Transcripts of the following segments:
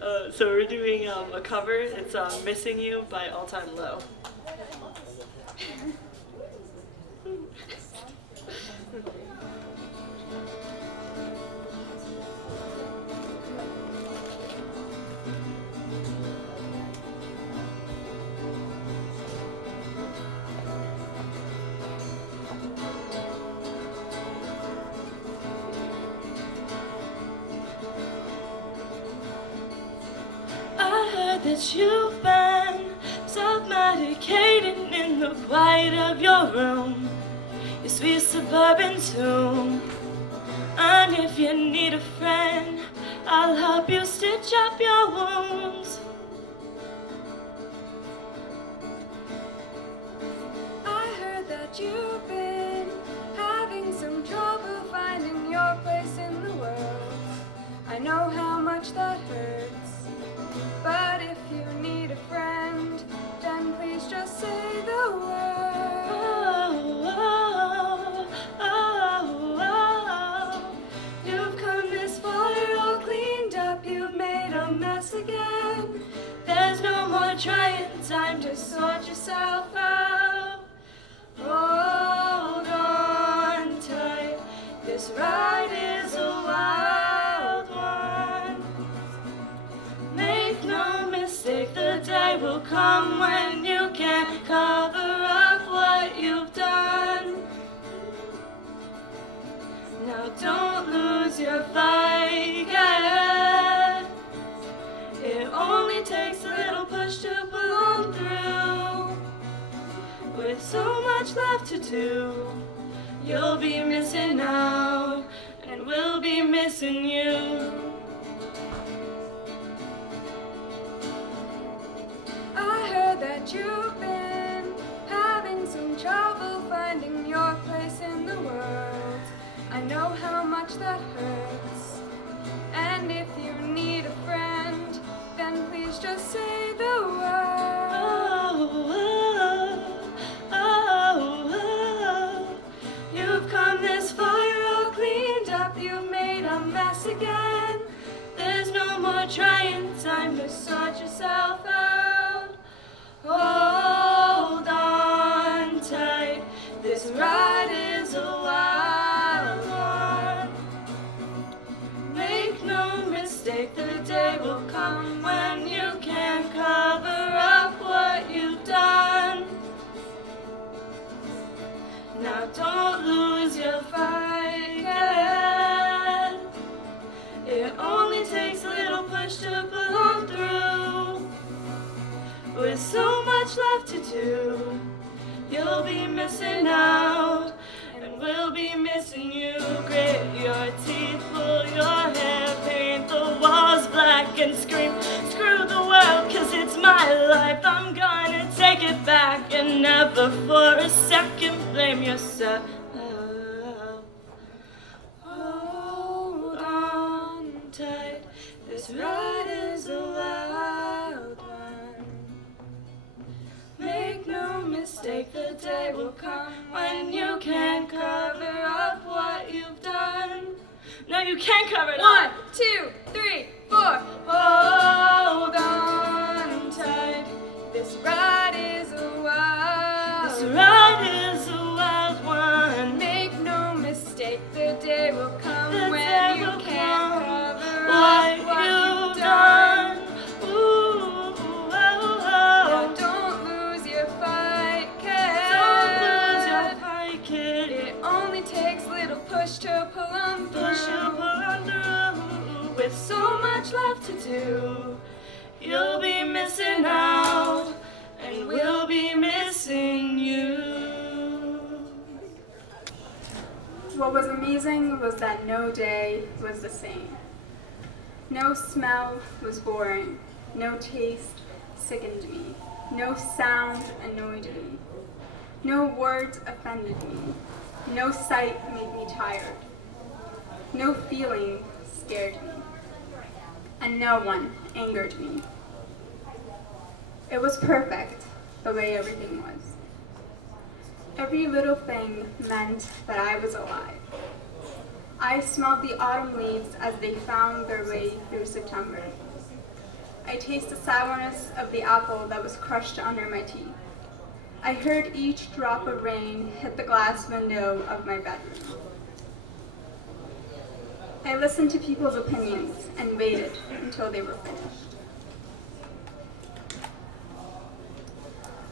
So we're doing a cover. It's Missing You by All Time Low. I heard that you've been self-medicating in the quiet of your room, your sweet suburban tomb. And if you need a friend, I'll help you stitch up your wounds. I heard that you've been having some trouble finding your place in the world. I know how much that hurts. But if you need a friend, then please just say the word. Oh, oh, oh, oh. You've come this far, you're all cleaned up, you've made a mess again. There's no more trying time to sort yourself out. Hold on tight, this ride is a wild one. Make no mistake, the day will come when you can't cover up what you've done. Now don't lose your fight yet. It only takes a little push to pull on through. With so much left to do, you'll be missing out, and we'll be missing you. I heard that you've been having some trouble finding your place in the world. I know how much that hurts. And if you need a friend, then please just say the word. Oh, oh, oh, oh. You've come this far, you're all cleaned up, you've made a mess again. There's no more trying time to sort yourself out. Hold on tight, this ride is a wild one. Make no mistake, the day will come when you can't cover up what you've done. Now don't lose your fight yet. It only takes a little push to pull on through. With so much left to do, you'll be missing out, and we'll be missing you. Grit your teeth, pull your hair, paint the walls black and scream, screw the world, 'cause it's my life. I'm gonna take it back and never for a second blame yourself. Hold on tight, this ride is a wild one. Make no mistake, the day will come when you can't cover up what you've done. No, you can't cover it up. 1, 2, 3, 4. Hold on tight, this ride is a wild This ride is a wild one. Make no mistake, the day will come The when day you will can't come cover what up what you've you've done. Ooh, oh, Now oh. don't lose your fight, kid. Don't lose your fight, kid. It only takes a little push to pull on through. Push you pull on through. With so much left to do, you'll be missing out, and we'll be missing you. What was amazing was that no day was the same. No smell was boring, no taste sickened me, no sound annoyed me, no words offended me, no sight made me tired, no feeling scared me, and no one angered me. It was perfect, the way everything was. Every little thing meant that I was alive. I smelled the autumn leaves as they found their way through September. I taste the sourness of the apple that was crushed under my teeth. I heard each drop of rain hit the glass window of my bedroom. I listened to people's opinions and waited until they were finished.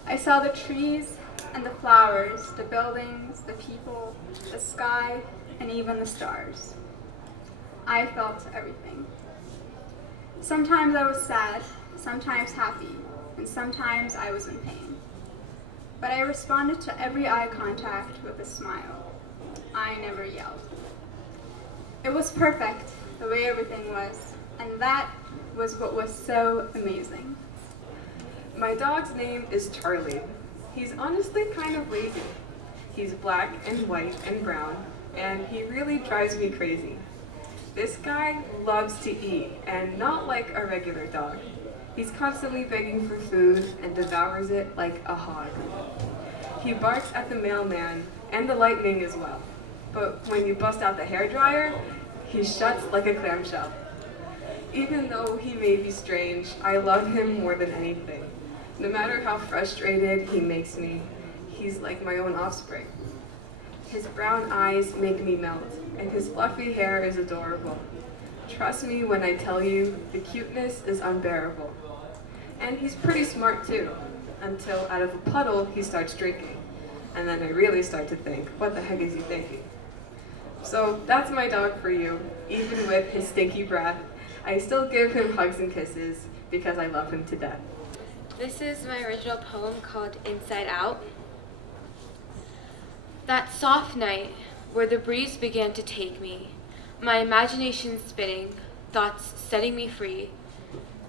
I saw the trees and the flowers, the buildings, the people, the sky, and even the stars. I felt everything. Sometimes I was sad, sometimes happy, and sometimes I was in pain. But I responded to every eye contact with a smile. I never yelled. It was perfect, the way everything was, and that was what was so amazing. My dog's name is Charlie. He's honestly kind of lazy. He's black and white and brown, and he really drives me crazy. This guy loves to eat, and not like a regular dog. He's constantly begging for food and devours it like a hog. He barks at the mailman and the lightning as well. But when you bust out the hairdryer, he shuts like a clamshell. Even though he may be strange, I love him more than anything. No matter how frustrated he makes me, he's like my own offspring. His brown eyes make me melt, and his fluffy hair is adorable. Trust me when I tell you, the cuteness is unbearable. And he's pretty smart too, until out of a puddle he starts drinking. And then I really start to think, what the heck is he thinking? So that's my dog for you. Even with his stinky breath, I still give him hugs and kisses because I love him to death. This is my original poem called Inside Out. That soft night where the breeze began to take me, my imagination spinning, thoughts setting me free.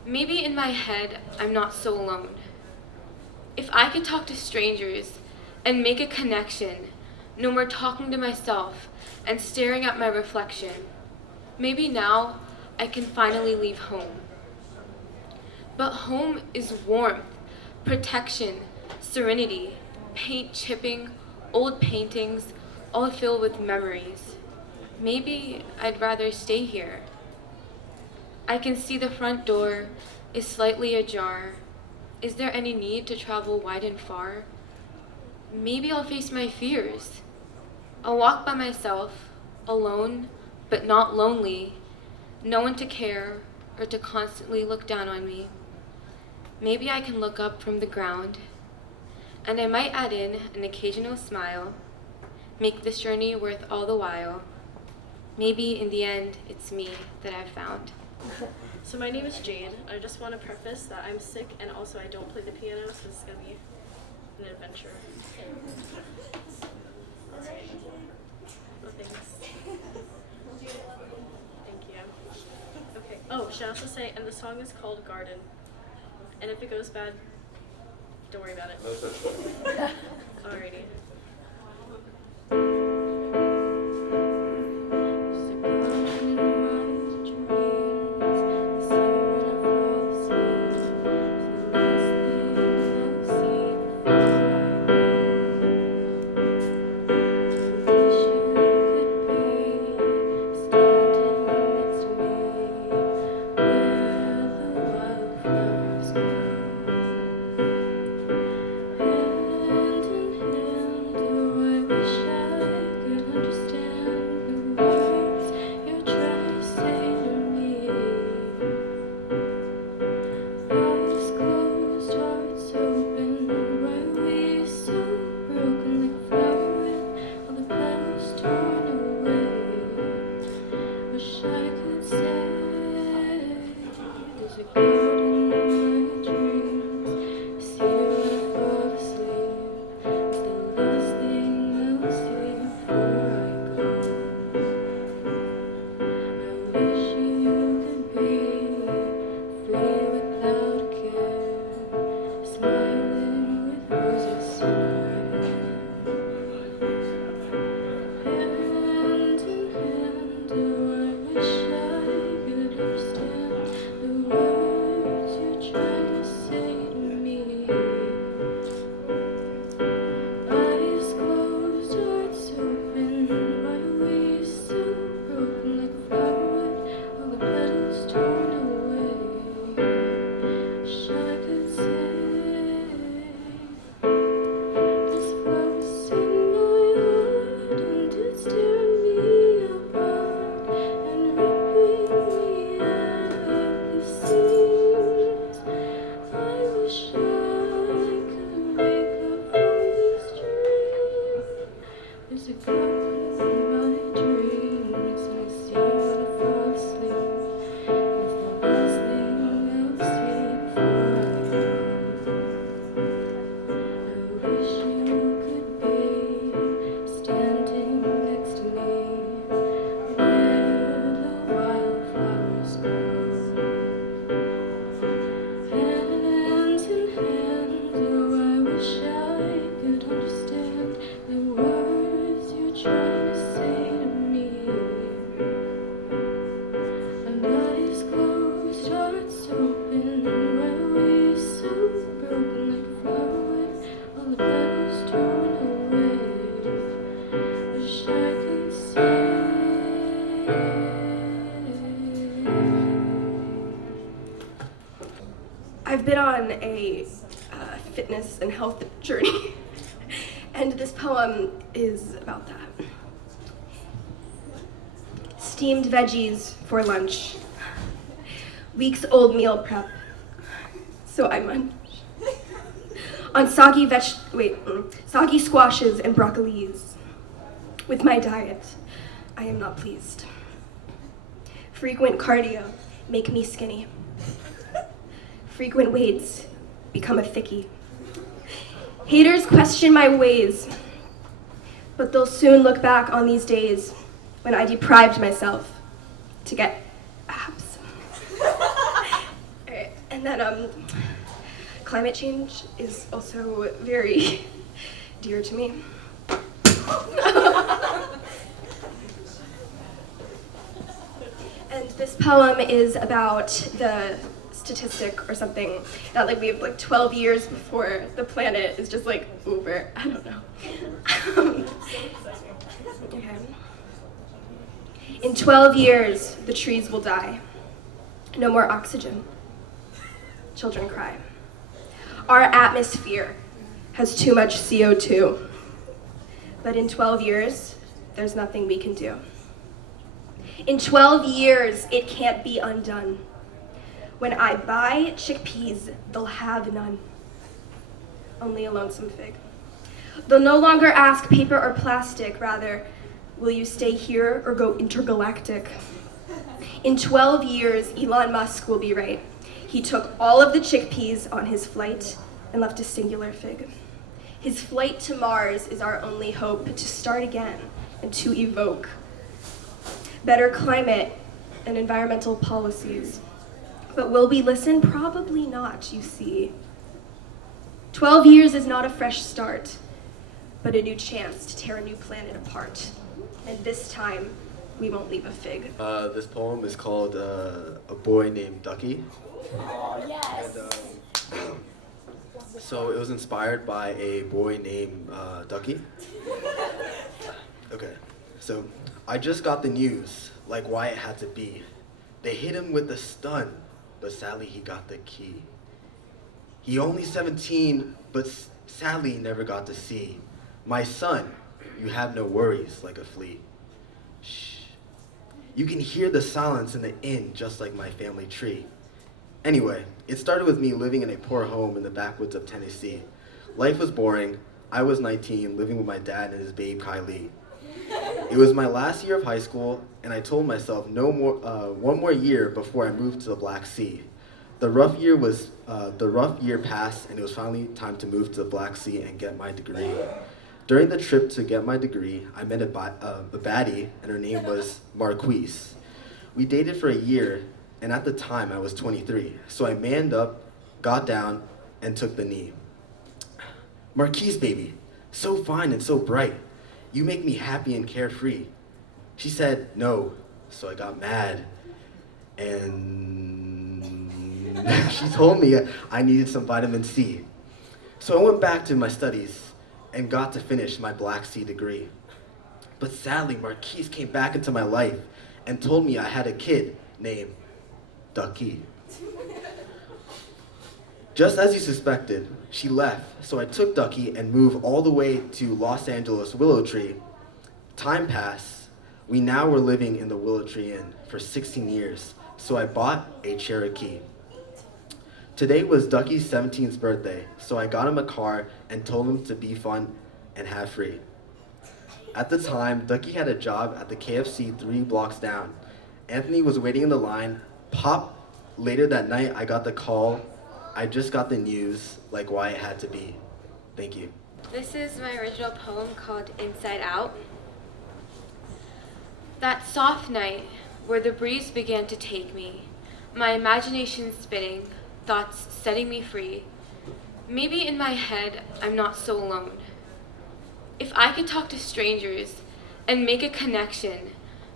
Maybe in my head I'm not so alone. If I could talk to strangers and make a connection, no more talking to myself and staring at my reflection, maybe now I can finally leave home. But home is warmth, protection, serenity, paint chipping, old paintings, all filled with memories. Maybe I'd rather stay here. I can see the front door is slightly ajar. Is there any need to travel wide and far? Maybe I'll face my fears. I'll walk by myself, alone, but not lonely. No one to care or to constantly look down on me. Maybe I can look up from the ground, and I might add in an occasional smile, make this journey worth all the while. Maybe in the end, it's me that I've found. So my name is Jade. I just want to preface that I'm sick and also I don't play the piano, so this is going to be an adventure. Oh, thanks. Thank you. Okay. Oh, should I also say, and the song is called Garden. And if it goes bad, don't worry about it. Alrighty. Hand in hand to go in my dreams, and I see when I fall asleep. It's the last thing I'll see before I go. I wish you could be standing next to me where the wildflowers grow. Hands in hand, oh, I wish I could understand the words you're trying to say to me. And eyes closed, hearts open, where we so broken like a flower with all the petals torn away. Wish I could say. I've been on a fitness and health journey, and this poem is about that. Steamed veggies for lunch. Weeks old meal prep. So I munch. On soggy squashes and broccolis. With my diet, I am not pleased. Frequent cardio make me skinny. Frequent weights become a thickie. Haters question my ways, but they'll soon look back on these days when I deprived myself to get abs. Alright, and then climate change is also very dear to me. And this poem is about the statistic or something that like we have like 12 years before the planet is just like over. I don't know. Okay. In 12 years, the trees will die. No more oxygen. Children cry. Our atmosphere has too much CO2. But in 12 years, there's nothing we can do. In 12 years, it can't be undone. When I buy chickpeas, they'll have none. Only a lonesome fig. They'll no longer ask paper or plastic, rather, will you stay here or go intergalactic? In 12 years, Elon Musk will be right. He took all of the chickpeas on his flight and left a singular fig. His flight to Mars is our only hope to start again and to evoke better climate and environmental policies. But will we listen? Probably not, you see. 12 years is not a fresh start, but a new chance to tear a new planet apart. And this time, we won't leave a fig. This poem is called A Boy Named Ducky. Yes. And, so it was inspired by a boy named Ducky. Okay, so I just got the news, like why it had to be. They hit him with a stun, but sadly he got the key. He only 17, but sadly never got to see. My son, you have no worries like a flea. Shh. You can hear the silence in the inn just like my family tree. Anyway, it started with me living in a poor home in the backwoods of Tennessee. Life was boring. I was 19, living with my dad and his babe Kylie. It was my last year of high school, and I told myself one more year before I moved to the Black Sea. The rough year passed, and it was finally time to move to the Black Sea and get my degree. During the trip to get my degree, I met a baddie, and her name was Marquise. We dated for a year, and at the time I was 23, so I manned up, got down, and took the knee. Marquise, baby, so fine and so bright. You make me happy and carefree. She said no, so I got mad, and she told me I needed some vitamin C. So I went back to my studies and got to finish my Black Sea degree. But sadly, Marquise came back into my life and told me I had a kid named Ducky. Just as you suspected, she left, so I took Ducky and moved all the way to Los Angeles Willow Tree. Time passed. We now were living in the Willow Tree Inn for 16 years, so I bought a Cherokee. Today was Ducky's 17th birthday, so I got him a car and told him to be fun and have free. At the time, Ducky had a job at the KFC 3 blocks down. Anthony was waiting in the line. Pop, later that night, I got the call. I just got the news, like why it had to be. Thank you. This is my original poem called Inside Out. That soft night where the breeze began to take me, my imagination spinning, thoughts setting me free. Maybe in my head I'm not so alone. If I could talk to strangers and make a connection,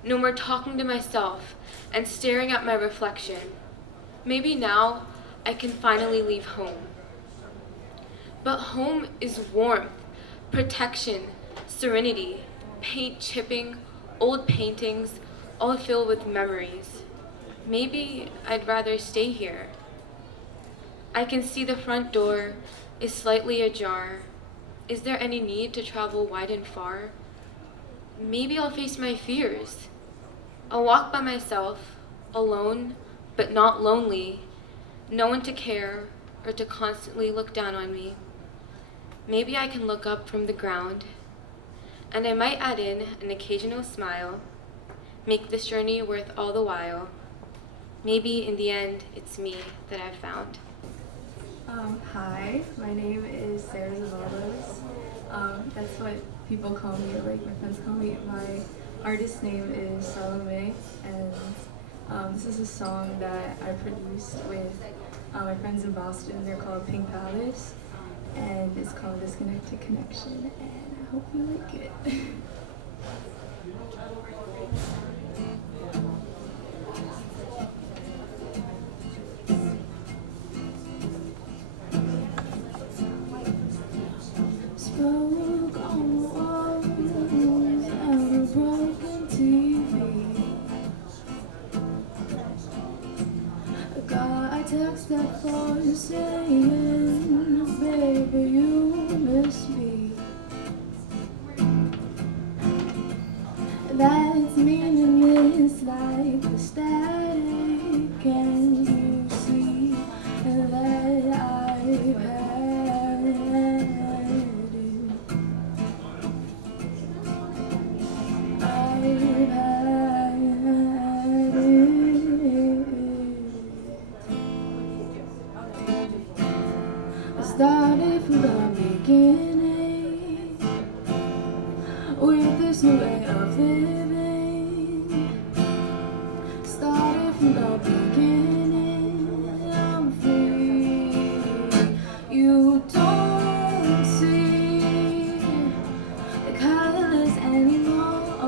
no more talking to myself and staring at my reflection, maybe now I can finally leave home. But home is warmth, protection, serenity, paint chipping, old paintings, all filled with memories. Maybe I'd rather stay here. I can see the front door is slightly ajar. Is there any need to travel wide and far? Maybe I'll face my fears. I'll walk by myself, alone, but not lonely, no one to care or to constantly look down on me. Maybe I can look up from the ground, and I might add in an occasional smile, make this journey worth all the while. Maybe in the end, it's me that I've found. Hi, my name is Sarah Zavalos. That's what people call me, or like my friends call me. My artist name is Salome, and this is a song that I produced with my friends in Boston. They're called Pink Palace, and it's called Disconnected Connection, and I hope you like it. Spoke on walls out of broken TV. I got a text that phone saying, baby, you miss me. That's meaningless like the static. Can you see that I've had it? I've had it. I started from the beginning with this new way of living. Started from the beginning, I'm free. You don't see the colors anymore.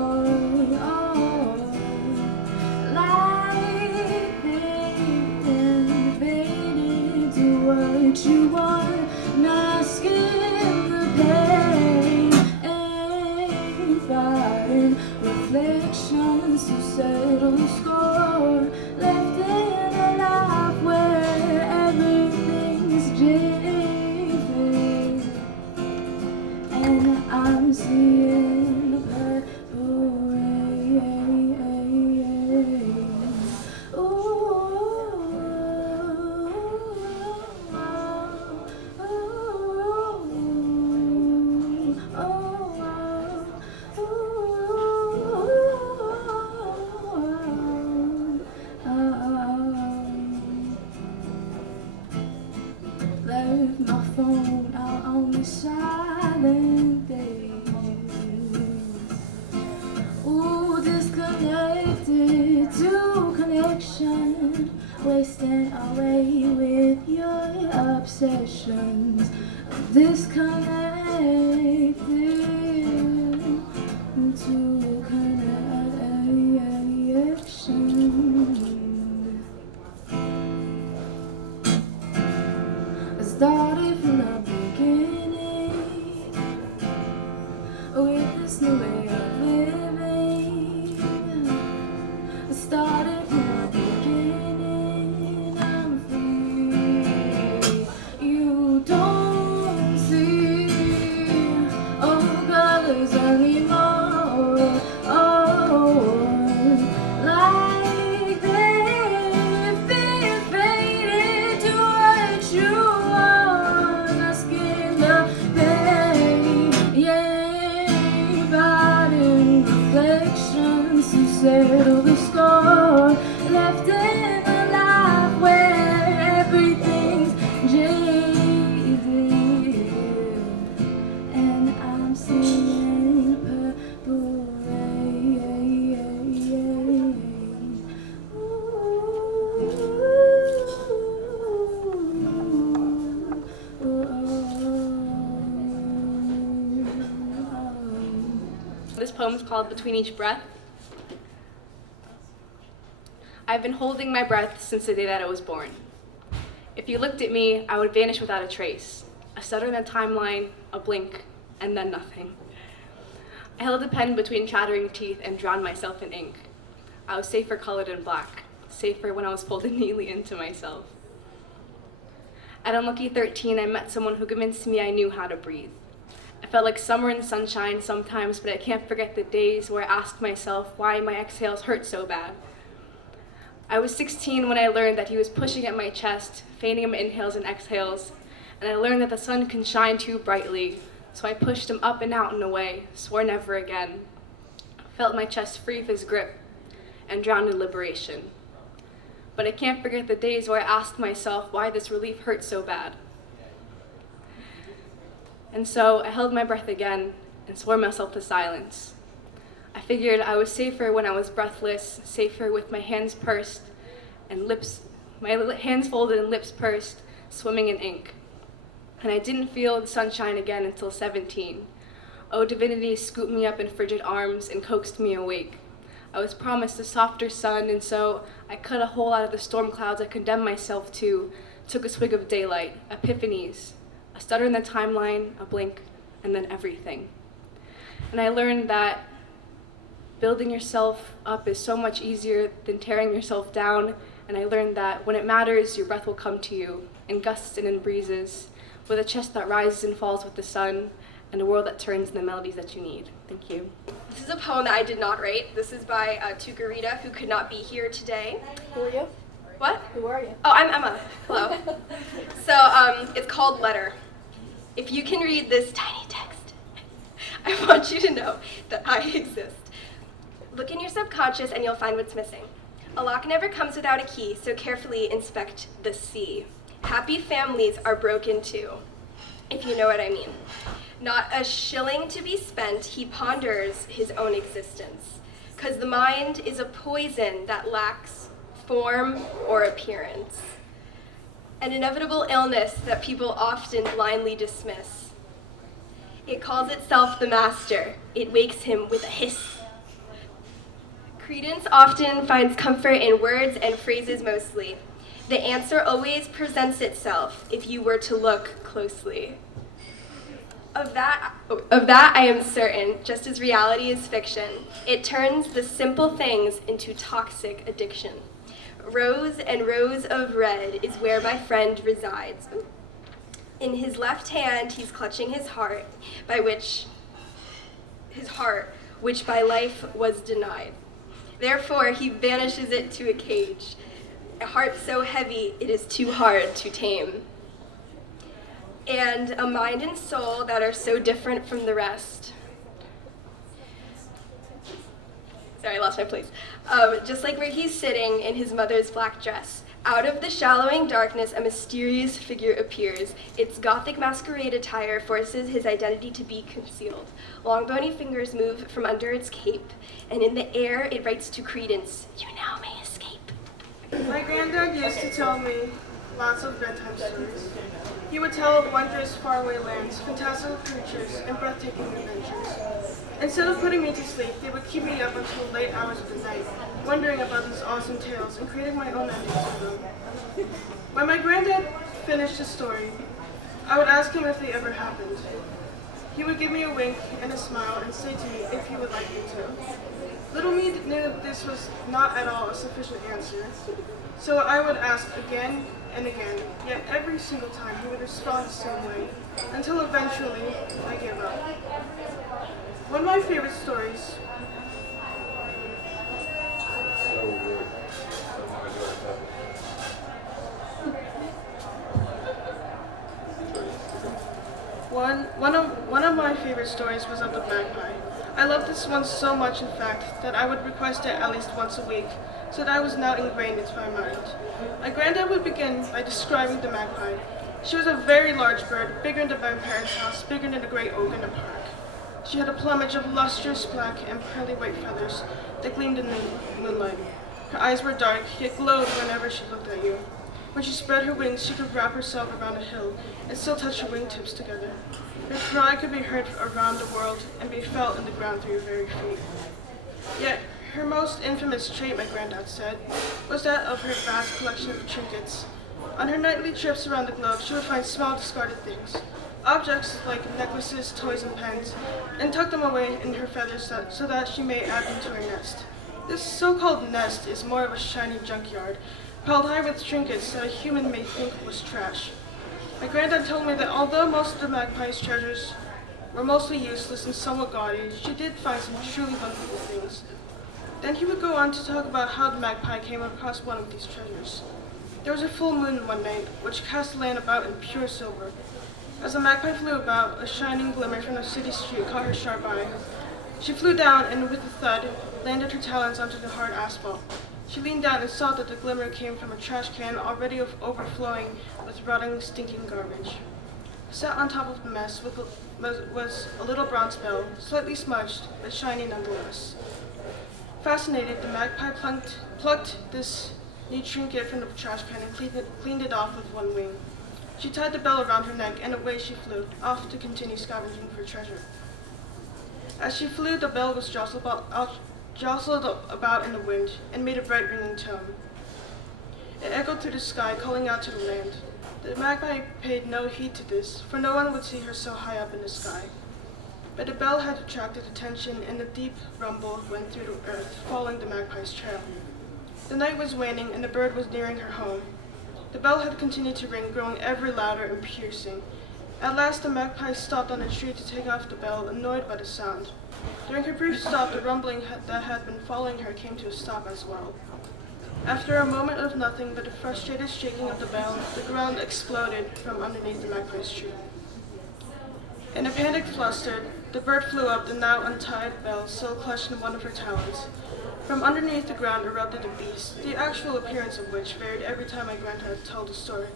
Like they've been faded to what you want, masking the pain and fighting reflections to settle the score. Left in a life where everything's jaded, and I'm seeing the purple rain. Left my phone out on the silent days. Ooh, disconnected to connection, wasting away with your obsessions. Disconnected to connection. I started from the beginning with this new way of living. I started from the beginning, I'm free. You don't see all the colors anymore. Like they've been faded to what you want. Asking the pain, yeah, This poem is called Between Each Breath. I've been holding my breath since the day that I was born. If you looked at me, I would vanish without a trace. A stutter in a timeline, a blink, and then nothing. I held a pen between chattering teeth and drowned myself in ink. I was safer colored in black, safer when I was folded neatly into myself. At unlucky 13, I met someone who convinced me I knew how to breathe. I felt like summer and sunshine sometimes, but I can't forget the days where I asked myself why my exhales hurt so bad. I was 16 when I learned that he was pushing at my chest, feigning my inhales and exhales, and I learned that the sun can shine too brightly, so I pushed him up and out and away, swore never again, felt my chest free of his grip, and drowned in liberation. But I can't forget the days where I asked myself why this relief hurt so bad. And so I held my breath again and swore myself to silence. I figured I was safer when I was breathless, safer with my hands pursed and my hands folded and lips pursed, swimming in ink. And I didn't feel the sunshine again until 17. Oh, divinity scooped me up in frigid arms and coaxed me awake. I was promised a softer sun, and so I cut a hole out of the storm clouds I condemned myself to, took a swig of daylight, epiphanies, a stutter in the timeline, a blink, and then everything. And I learned that building yourself up is so much easier than tearing yourself down, and I learned that when it matters, your breath will come to you, in gusts and in breezes, with a chest that rises and falls with the sun, and a world that turns in the melodies that you need. Thank you. This is a poem that I did not write. This is by Tugarita, who could not be here today. Who are you? What? Who are you? Oh, I'm Emma. Hello. So it's called Letter. If you can read this tiny text, I want you to know that I exist. Look in your subconscious and you'll find what's missing. A lock never comes without a key, so carefully inspect the sea. Happy families are broken too, if you know what I mean. Not a shilling to be spent, he ponders his own existence, 'cause the mind is a poison that lacks form or appearance. An inevitable illness that people often blindly dismiss. It calls itself the master. It wakes him with a hiss. Credence often finds comfort in words and phrases mostly. The answer always presents itself if you were to look closely. Of that I am certain, just as reality is fiction. It turns the simple things into toxic addiction. Rows and rows of red is where my friend resides. In his left hand, he's clutching his heart, which by life was denied. Therefore, he banishes it to a cage, a heart so heavy it is too hard to tame. And a mind and soul that are so different from the rest. Sorry, I lost my place. Just like where he's sitting in his mother's black dress. Out of the shallowing darkness, a mysterious figure appears. Its gothic masquerade attire forces his identity to be concealed. Long bony fingers move from under its cape, and in the air it writes to Credence, "You now may escape." My granddad used to tell me lots of bedtime stories. He would tell of wondrous faraway lands, fantastical creatures, and breathtaking adventures. Instead of putting me to sleep, they would keep me up until late hours of the night, wondering about these awesome tales and creating my own endings for them. When my granddad finished his story, I would ask him if they ever happened. He would give me a wink and a smile and say to me if he would like me to. Little me knew this was not at all a sufficient answer, so I would ask again and again, yet every single time he would respond the same way, until eventually I gave up. One of my favorite stories One of my favorite stories was of the magpie. I loved this one so much, in fact, that I would request it at least once a week, so that I was now ingrained into my mind. My granddad would begin by describing the magpie. She was a very large bird, bigger than my parents' house, bigger than the great oak in the park. She had a plumage of lustrous black and pearly white feathers that gleamed in the moonlight. Her eyes were dark, yet glowed whenever she looked at you. When she spread her wings, she could wrap herself around a hill and still touch her wingtips together. Her cry could be heard around the world and be felt in the ground through your very feet. Yet, her most infamous trait, my granddad said, was that of her vast collection of trinkets. On her nightly trips around the globe, she would find small discarded things, objects like necklaces, toys, and pens, and tuck them away in her feathers so that she may add them to her nest. This so-called nest is more of a shiny junkyard, piled high with trinkets that a human may think was trash. My granddad told me that although most of the magpie's treasures were mostly useless and somewhat gaudy, she did find some truly wonderful things. Then he would go on to talk about how the magpie came across one of these treasures. There was a full moon one night, which cast the land about in pure silver. As the magpie flew about, a shining glimmer from the city street caught her sharp eye. She flew down and, with a thud, landed her talons onto the hard asphalt. She leaned down and saw that the glimmer came from a trash can already overflowing with rotting, stinking garbage. Set on top of the mess was a little bronze bell, slightly smudged, but shiny nonetheless. Fascinated, the magpie plucked this new trinket from the trash can and cleaned it off with one wing. She tied the bell around her neck, and away she flew, off to continue scavenging for treasure. As she flew, the bell was jostled about in the wind and made a bright ringing tone. It echoed through the sky, calling out to the land. The magpie paid no heed to this, for no one would see her so high up in the sky. But the bell had attracted attention, and a deep rumble went through the earth, following the magpie's trail. The night was waning, and the bird was nearing her home. The bell had continued to ring, growing ever louder and piercing. At last, the magpie stopped on a tree to take off the bell, annoyed by the sound. During her brief stop, the rumbling that had been following her came to a stop as well. After a moment of nothing but the frustrated shaking of the bell, the ground exploded from underneath the magpie's tree. In a panicked fluster, the bird flew up the now untied bell, still clutched in one of her talons. From underneath the ground erupted a beast, the actual appearance of which varied every time my granddad told the story.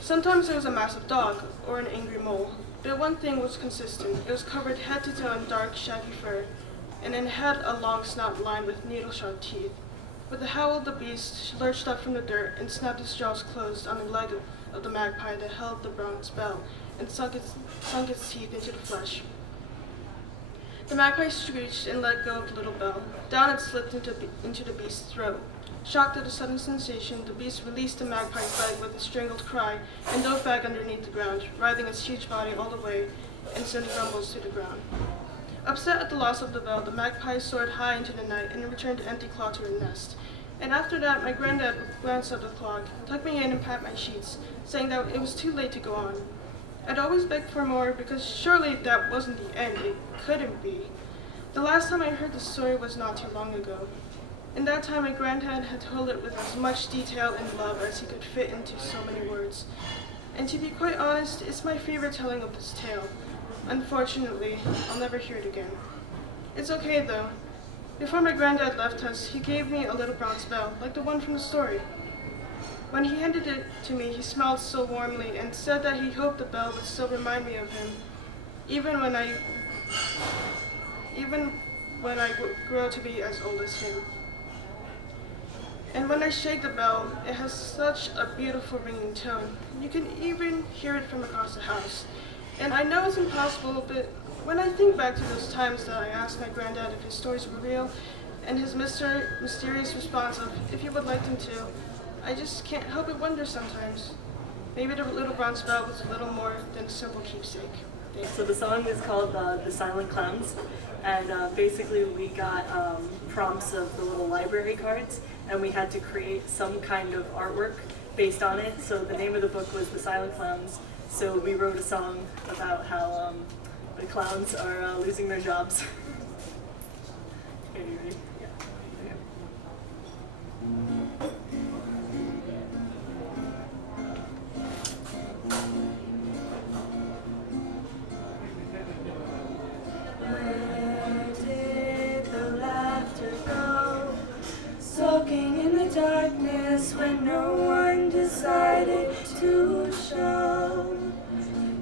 Sometimes it was a massive dog, or an angry mole, but one thing was consistent. It was covered head to toe in dark, shaggy fur, and it had a long snout lined with needle-sharp teeth. With a howl, the beast lurched up from the dirt and snapped its jaws closed on the leg of the magpie that held the bronze bell, and sunk its teeth into the flesh. The magpie screeched and let go of the little bell. Down it slipped into the beast's throat. Shocked at the sudden sensation, the beast released the magpie's leg with a strangled cry and dove back underneath the ground, writhing its huge body all the way and sending rumbles to the ground. Upset at the loss of the bell, the magpie soared high into the night and returned empty claw to her nest. And after that, my granddad glanced at the clock, tucked me in and pat my sheets, saying that it was too late to go on. I'd always begged for more because surely that wasn't the end. It couldn't be. The last time I heard the story was not too long ago. In that time, my granddad had told it with as much detail and love as he could fit into so many words. And to be quite honest, it's my favorite telling of this tale. Unfortunately, I'll never hear it again. It's okay though. Before my granddad left us, he gave me a little bronze bell, like the one from the story. When he handed it to me, he smiled so warmly and said that he hoped the bell would still remind me of him, even when I grow to be as old as him. And when I shake the bell, it has such a beautiful ringing tone. You can even hear it from across the house. And I know it's impossible, but when I think back to those times that I asked my granddad if his stories were real, and his mysterious response of, if you would like them to, I just can't help but wonder sometimes. Maybe the little bronze bell was a little more than a simple keepsake. So the song is called The Silent Clowns, and basically we got prompts of the little library cards, and we had to create some kind of artwork based on it. So the name of the book was The Silent Clowns, so we wrote a song about how the clowns are losing their jobs. Okay, you ready? Yeah. Soaking in the darkness when no one decided to show,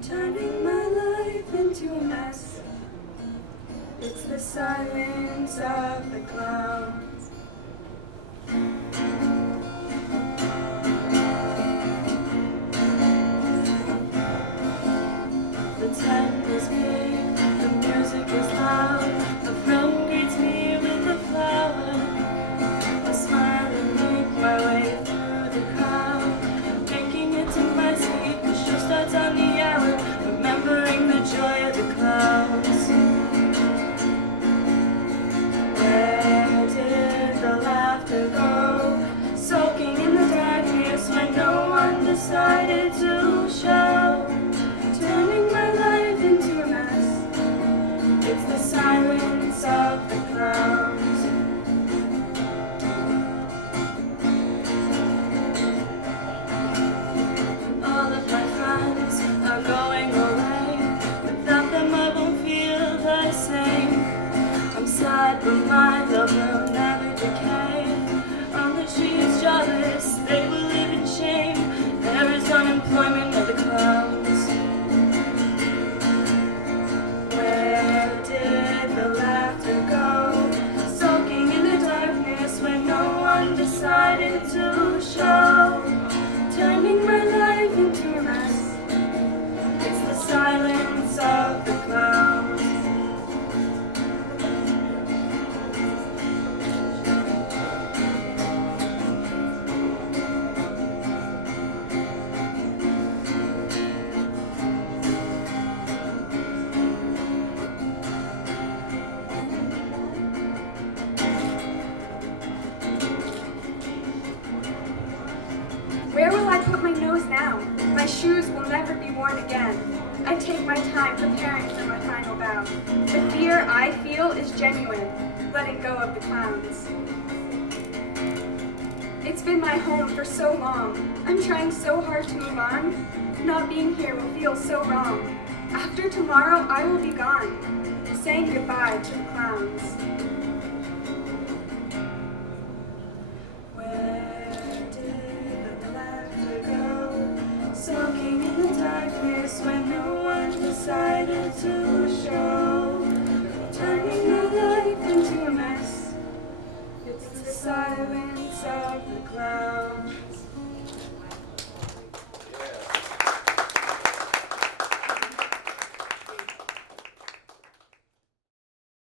turning my life into a mess. It's the silence of the clowns. The light, but my love will never decay. On the streets jobless, they will live in shame. There is unemployment of the clouds. Where did the laughter go? Soaking in the darkness when no one decided to show. Turning my life into a mess. It's the silence of the clouds. Where will I put my nose now? My shoes will never be worn again. I take my time preparing for my final bow. The fear I feel is genuine, letting go of the clowns. It's been my home for so long. I'm trying so hard to move on. Not being here will feel so wrong. After tomorrow, I will be gone, saying goodbye to the clowns. Soaking in the darkness when no one decided to show.